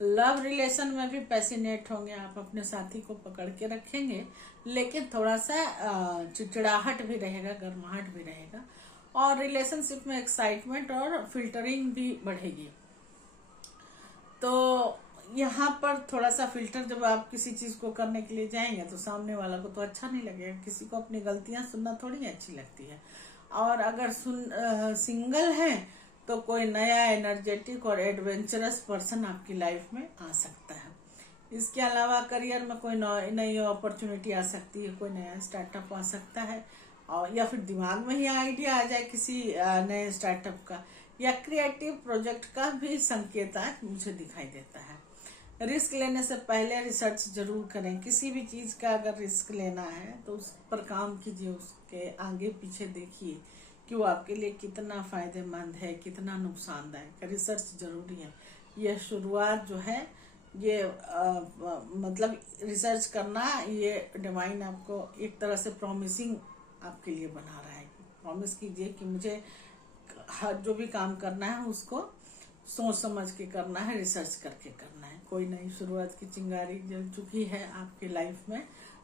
लव रिलेशन में भी पैशनेट होंगे, आप अपने साथी को पकड़ के रखेंगे, लेकिन थोड़ा सा चिड़चिड़ाहट भी रहेगा, गर्माहट भी रहेगा, और रिलेशनशिप में एक्साइटमेंट और फिल्टरिंग भी बढ़ेगी। तो यहाँ पर थोड़ा सा फिल्टर, जब आप किसी चीज को करने के लिए जाएंगे तो सामने वाला को तो अच्छा नहीं लगेगा। किसी को अपनी गलतियां सुनना थोड़ी अच्छी लगती है। और अगर सिंगल है तो कोई नया एनर्जेटिक और एडवेंचरस पर्सन आपकी लाइफ में आ सकता है। इसके अलावा करियर में कोई नई अपॉर्चुनिटी आ सकती है, कोई नया स्टार्टअप आ सकता है, और या फिर दिमाग में ही आइडिया आ जाए किसी नए स्टार्टअप का, या क्रिएटिव प्रोजेक्ट का भी संकेत आज मुझे दिखाई देता है। रिस्क लेने से पहले रिसर्च जरूर करें। किसी भी चीज का अगर रिस्क लेना है तो उस पर काम कीजिए, उसके आगे पीछे देखिए कि वो आपके लिए कितना फायदेमंद है, कितना नुकसानदायक है। रिसर्च जरूरी है। यह शुरुआत जो है ये मतलब रिसर्च करना, ये डिवाइन आपको एक तरह से प्रॉमिसिंग आपके लिए बना रहा है। प्रॉमिस कीजिए कि मुझे जो भी काम करना है उसको सोच समझ के करना है, रिसर्च करके करना है। कोई नई शुरुआत की चिंगारी जल चुकी है आपकी लाइफ में,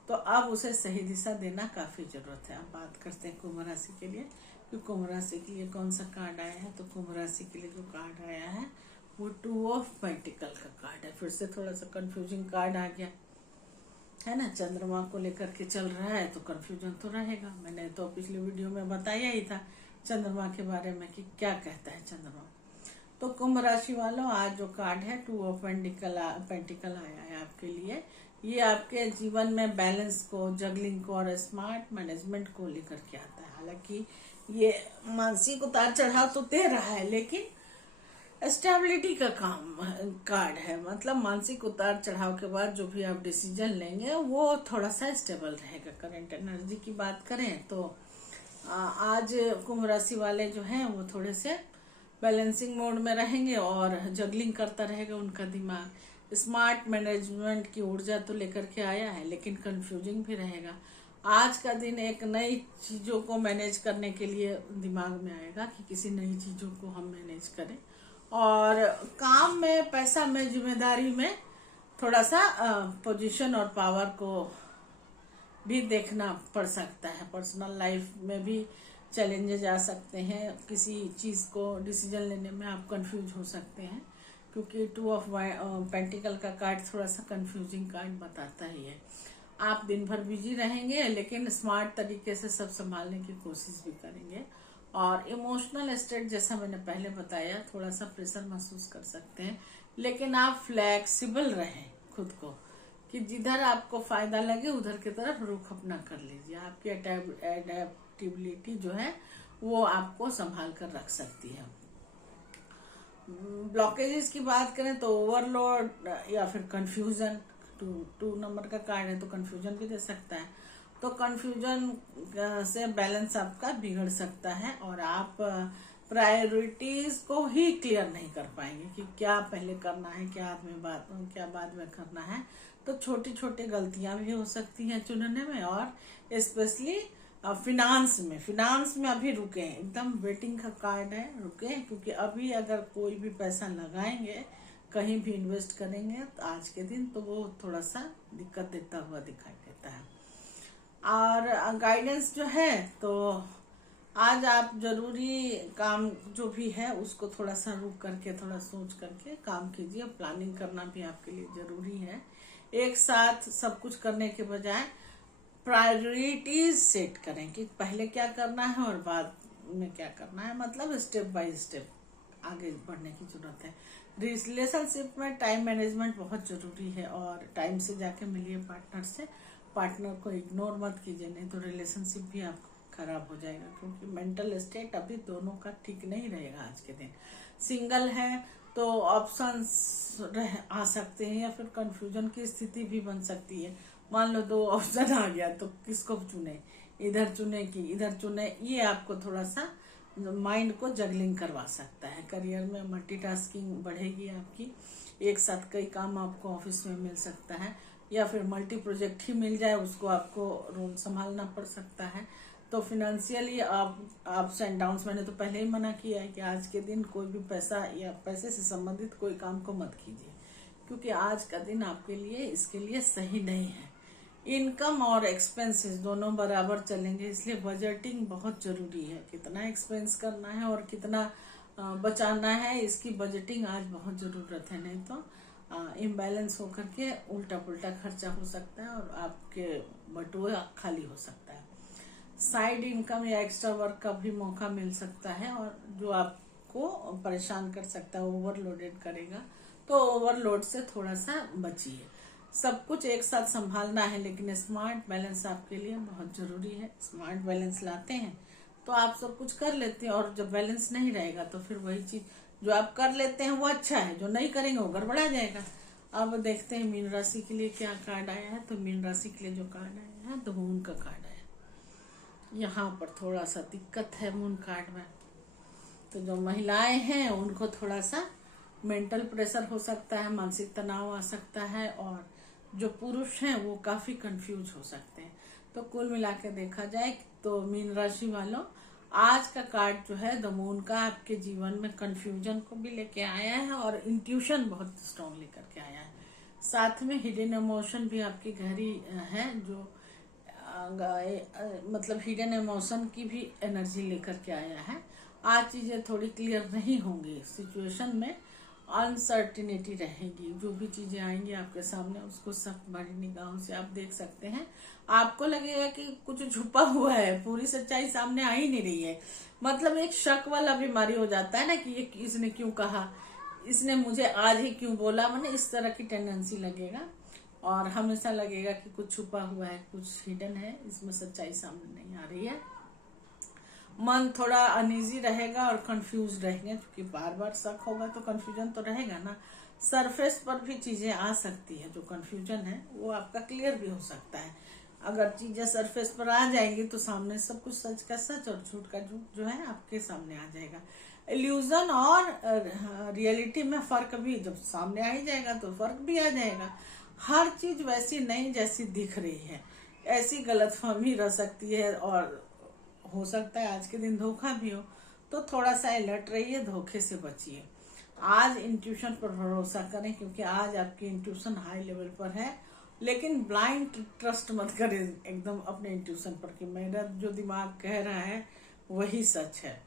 तो अब उसे सही दिशा देना काफी जरूरत है। अब बात करते हैं कुंभ राशि के लिए कि कुंभ राशि के लिए कौन सा कार्ड आया है। तो कुंभ राशि के लिए जो कार्ड आया है वो 2 ऑफ पेंटिकल का कार्ड है। फिर से थोड़ा सा कंफ्यूजिंग कार्ड आ गया है ना। चंद्रमा को लेकर के चल रहा है तो कंफ्यूजन तो रहेगा। मैंने तो पिछली वीडियो में बताया ही था चंद्रमा के बारे में कि क्या कहता है चंद्रमा। तो कुंभ राशि वालों, आज जो कार्ड है 2 ऑफ पेंटिकल आया है आपके लिए। ये आपके जीवन में बैलेंस को, जगलिंग को और स्मार्ट मैनेजमेंट को लेकर के आता है। हालांकि ये मानसिक उतार चढ़ाव तो दे रहा है, लेकिन स्टेबिलिटी का कार्ड है। मतलब मानसिक उतार चढ़ाव के बाद जो भी आप डिसीजन लेंगे वो थोड़ा सा स्टेबल रहेगा। करंट एनर्जी की बात करें तो आज कुंभ राशि वाले जो हैं वो थोड़े से बैलेंसिंग मोड में रहेंगे और जगलिंग करता रहेगा उनका दिमाग। स्मार्ट मैनेजमेंट की ऊर्जा तो लेकर के आया है, लेकिन कंफ्यूजिंग भी रहेगा। आज का दिन एक नई चीजों को मैनेज करने के लिए दिमाग में आएगा कि किसी नई चीजों को हम मैनेज करें, और काम में, पैसा में, जिम्मेदारी में थोड़ा सा पोजीशन और पावर को भी देखना पड़ सकता है। पर्सनल लाइफ में भी चैलेंजेस आ सकते हैं। किसी चीज को डिसीजन लेने में आप कंफ्यूज हो सकते हैं, क्योंकि 2 ऑफ पेंटिकल का कार्ड थोड़ा सा कंफ्यूजिंग कार्ड बताता ही है। आप दिन भर बिजी रहेंगे, लेकिन स्मार्ट तरीके से सब संभालने की कोशिश भी करेंगे। और इमोशनल स्टेट, जैसा मैंने पहले बताया, थोड़ा सा प्रेशर महसूस कर सकते हैं, लेकिन आप फ्लेक्सिबल रहें खुद को, कि जिधर आपको फायदा लगे उधर की तरफ रुख अपना कर लीजिए। आपकी एडेप्टिबिलिटी जो है वो आपको संभाल कर रख सकती है। ब्लॉकेजेस की बात करें तो ओवरलोड या फिर कंफ्यूजन, 2 नंबर का कार्ड है तो कंफ्यूजन भी दे सकता है। तो कंफ्यूजन से बैलेंस आपका बिगड़ सकता है और आप प्रायोरिटीज को ही क्लियर नहीं कर पाएंगे कि क्या पहले करना है, क्या बाद में करना है। तो छोटी छोटी गलतियां भी हो सकती हैं चुनने में, और स्पेशली फिनांस में अभी रुके, एकदम वेटिंग का कार्ड है, रुके, क्योंकि अभी अगर कोई भी पैसा लगाएंगे, कहीं भी इन्वेस्ट करेंगे तो आज के दिन तो वो थोड़ा सा दिक्कत देता हुआ दिखाई देता है। और गाइडेंस जो है, तो आज आप जरूरी काम जो भी है उसको थोड़ा सा रुक करके, थोड़ा सोच करके काम कीजिए। प्लानिंग करना भी आपके लिए जरूरी है। एक साथ सब कुछ करने के बजाय प्रायोरिटीज सेट करें कि पहले क्या करना है और बाद में क्या करना है, मतलब स्टेप बाय स्टेप आगे बढ़ने की जरूरत है। रिलेशनशिप में टाइम मैनेजमेंट बहुत जरूरी है, और टाइम से जाके मिलिए पार्टनर से। पार्टनर को इग्नोर मत कीजिए, नहीं तो रिलेशनशिप भी आपका खराब हो जाएगा, क्योंकि मेंटल स्टेट अभी दोनों का ठीक नहीं रहेगा आज के दिन। सिंगल है तो ऑप्शंस आ सकते हैं, या फिर कंफ्यूजन की स्थिति भी बन सकती है। मान लो 2 ऑप्शन आ गया तो किसको चुने, इधर चुने कि इधर चुने, ये आपको थोड़ा सा माइंड को जगलिंग करवा सकता है। करियर में मल्टीटास्किंग बढ़ेगी आपकी, एक साथ कई काम आपको ऑफिस में मिल सकता है, या फिर मल्टी प्रोजेक्ट ही मिल जाए, उसको आपको रोल संभालना पड़ सकता है। तो फिनेंशियली अप्स एंड डाउन्स, मैंने तो पहले ही मना किया है कि आज के दिन कोई भी पैसा या पैसे से संबंधित कोई काम को मत कीजिए, क्योंकि आज का दिन आपके लिए इसके लिए सही नहीं है। इनकम और एक्सपेंसेस दोनों बराबर चलेंगे, इसलिए बजटिंग बहुत जरूरी है। कितना एक्सपेंस करना है और कितना बचाना है, इसकी बजटिंग आज बहुत जरूरत है, नहीं तो इम्बैलेंस होकर के उल्टा पुल्टा खर्चा हो सकता है और आपके बटुआ खाली हो सकता है। साइड इनकम या एक्स्ट्रा वर्क का भी मौका मिल सकता है, और जो आपको परेशान कर सकता है, ओवरलोडेड करेगा, तो ओवरलोड से थोड़ा सा बचिए। सब कुछ एक साथ संभालना है, लेकिन स्मार्ट बैलेंस आपके लिए बहुत जरूरी है। स्मार्ट बैलेंस लाते हैं तो आप सब कुछ कर लेते हैं, और जब बैलेंस नहीं रहेगा तो फिर वही चीज जो आप कर लेते हैं वो अच्छा है, जो नहीं करेंगे वो गड़बड़ा जाएगा। अब देखते हैं मीन राशि के लिए क्या कार्ड आया है। तो मीन राशि के लिए जो कार्ड आया है, तो मून का कार्ड आया है। यहाँ पर थोड़ा सा दिक्कत है मून कार्ड में। तो जो महिलाएं हैं उनको थोड़ा सा मेंटल प्रेशर हो सकता है, मानसिक तनाव आ सकता है, और जो पुरुष हैं वो काफी कंफ्यूज हो सकते हैं। तो कुल मिला के देखा जाए तो मीन राशि वालों, आज का कार्ड जो है द मून का, आपके जीवन में कंफ्यूजन को भी लेके आया है और इंट्यूशन बहुत स्ट्रांग लेकर के आया है। साथ में हिडन इमोशन भी आपकी गहरी है, जो मतलब हिडन इमोशन की भी एनर्जी लेकर के आया है। आज चीजें थोड़ी क्लियर नहीं होंगी, सिचुएशन में अनसर्टिनिटी रहेगी। जो भी चीजें आएंगी आपके सामने उसको सब बड़ी निगाहों से आप देख सकते हैं। आपको लगेगा कि कुछ छुपा हुआ है, पूरी सच्चाई सामने आ ही नहीं रही है। मतलब एक शक वाला बीमारी हो जाता है ना, कि ये इसने क्यों कहा, इसने मुझे आज ही क्यों बोला, मैंने इस तरह की टेंडेंसी लगेगा। और हमेशा लगेगा कि कुछ छुपा हुआ है, कुछ हिडन है, इसमें सच्चाई सामने नहीं आ रही है। मन थोड़ा अनईजी रहेगा और कंफ्यूज रहेंगे, क्योंकि बार बार शक होगा तो कंफ्यूजन तो रहेगा ना। सरफेस पर भी चीजें आ सकती है, जो कंफ्यूजन है वो आपका क्लियर भी हो सकता है। अगर चीजें सरफेस पर आ जाएंगी तो सामने सब कुछ सच का सच और झूठ का झूठ जो है आपके सामने आ जाएगा। इल्यूजन और रियलिटी में फर्क भी जब सामने आ ही जाएगा तो फर्क भी आ जाएगा। हर चीज वैसी नहीं जैसी दिख रही है, ऐसी गलतफहमी रह सकती है, और हो सकता है आज के दिन धोखा भी हो। तो थोड़ा सा अलर्ट रहिए, धोखे से बचिए। आज इंट्यूशन पर भरोसा करें, क्योंकि आज आपकी इंट्यूशन हाई लेवल पर है। लेकिन ब्लाइंड ट्रस्ट मत करें एकदम अपने इंट्यूशन पर, कि मेरा जो दिमाग कह रहा है वही सच है।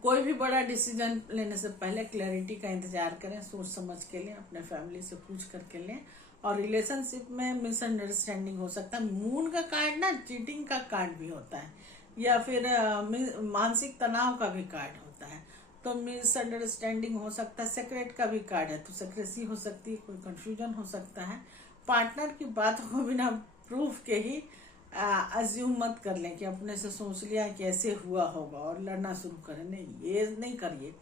कोई भी बड़ा डिसीजन लेने से पहले क्लैरिटी का इंतजार करें, सोच समझ के लें, अपने फैमिली से पूछ करके लें। और रिलेशनशिप में मिसअंडरस्टैंडिंग हो सकता है। मून का कार्ड ना चीटिंग का कार्ड भी होता है, या फिर मानसिक तनाव का भी कार्ड होता है। तो मिसअंडरस्टैंडिंग हो सकता है। सेक्रेट का भी कार्ड है, तो सेक्रेसी हो सकती है, कोई कंफ्यूजन हो सकता है। पार्टनर की बातों को बिना प्रूफ के ही अज्यूम मत कर लें कि अपने से सोच लिया कि ऐसे हुआ होगा और लड़ना शुरू करें, नहीं, ये नहीं करिए।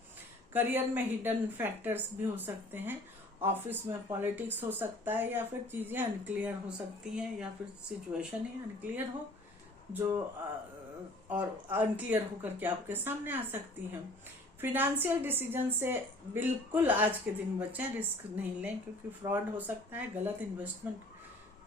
करियर में हिडन फैक्टर्स भी हो सकते हैं, ऑफिस में पॉलिटिक्स हो सकता है, या फिर चीज़ें अनक्लियर हो सकती हैं, या फिर सिचुएशन ही अनक्लियर हो जो और अनक्लियर होकर के आपके सामने आ सकती है। फिनेंशियल डिसीजन से बिल्कुल आज के दिन बचें, रिस्क नहीं लें, क्योंकि फ्रॉड हो सकता है, गलत इन्वेस्टमेंट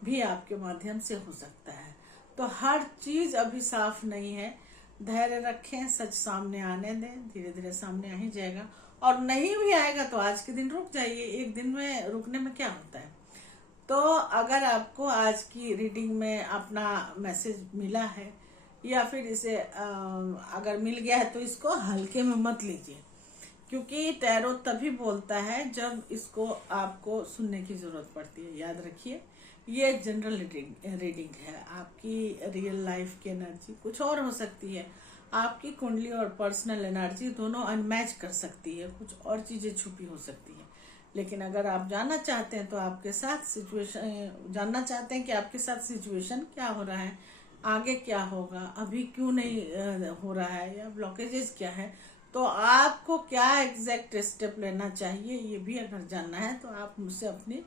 भी आपके माध्यम से हो सकता है। तो हर चीज अभी साफ नहीं है, धैर्य रखें, सच सामने आने दें, धीरे धीरे सामने आ ही जाएगा। और नहीं भी आएगा तो आज के दिन रुक जाइए, एक दिन में रुकने में क्या होता है। तो अगर आपको आज की रीडिंग में अपना मैसेज मिला है, या फिर इसे अगर मिल गया है तो इसको हल्के में मत लीजिए, क्योंकि टैरो तभी बोलता है जब इसको आपको सुनने की जरूरत पड़ती है। याद रखिए, ये जनरल रीडिंग है, आपकी रियल लाइफ की एनर्जी कुछ और हो सकती है, आपकी कुंडली और पर्सनल एनर्जी दोनों अनमैच कर सकती है, कुछ और चीजें छुपी हो सकती है। लेकिन अगर आप जानना चाहते हैं तो आपके साथ सिचुएशन जानना चाहते हैं कि आपके साथ सिचुएशन क्या हो रहा है, आगे क्या होगा, अभी क्यों नहीं हो रहा है, या ब्लॉकेजेस क्या है, तो आपको क्या एग्जैक्ट स्टेप लेना चाहिए, ये भी अगर जानना है तो आप मुझसे अपनी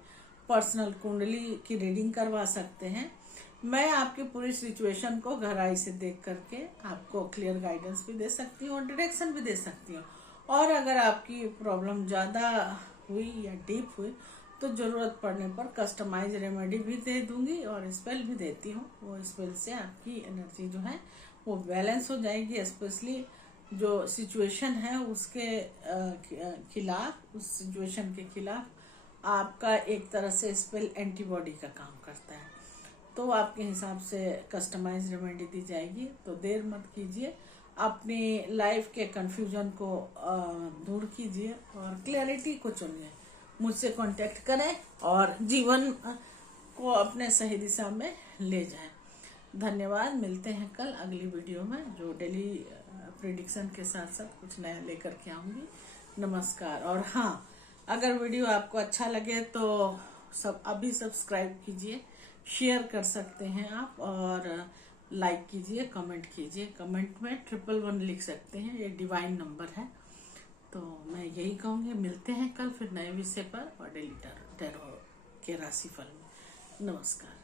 पर्सनल कुंडली की रीडिंग करवा सकते हैं। मैं आपकी पूरी सिचुएशन को गहराई से देख करके आपको क्लियर गाइडेंस भी दे सकती हूँ और डायरेक्शन भी दे सकती हूँ। और अगर आपकी प्रॉब्लम ज़्यादा हुई या डीप हुई तो ज़रूरत पड़ने पर कस्टमाइज रेमेडी भी दे दूंगी और स्पेल भी देती हूँ। वो स्पेल से आपकी एनर्जी जो है वो बैलेंस हो जाएगी, स्पेशली जो सिचुएशन है उसके खिलाफ, उस सिचुएशन के खिलाफ आपका एक तरह से स्पेल एंटीबॉडी का काम करता है। तो आपके हिसाब से कस्टमाइज रेमेडी दी जाएगी। तो देर मत कीजिए, अपनी लाइफ के कंफ्यूजन को दूर कीजिए और क्लैरिटी को चुनिए। मुझसे कांटेक्ट करें और जीवन को अपने सही दिशा में ले जाएं। धन्यवाद। मिलते हैं कल अगली वीडियो में, जो डेली प्रेडिक्शन के साथ साथ कुछ नया लेकर के आऊँगी। नमस्कार। और हाँ, अगर वीडियो आपको अच्छा लगे तो अभी सब्सक्राइब कीजिए, शेयर कर सकते हैं आप, और लाइक कीजिए, कमेंट कीजिए। कमेंट में 111 लिख सकते हैं, ये डिवाइन नंबर है। तो मैं यही कहूँगी, मिलते हैं कल फिर नए विषय पर और डेली टैरो के राशिफल में। नमस्कार।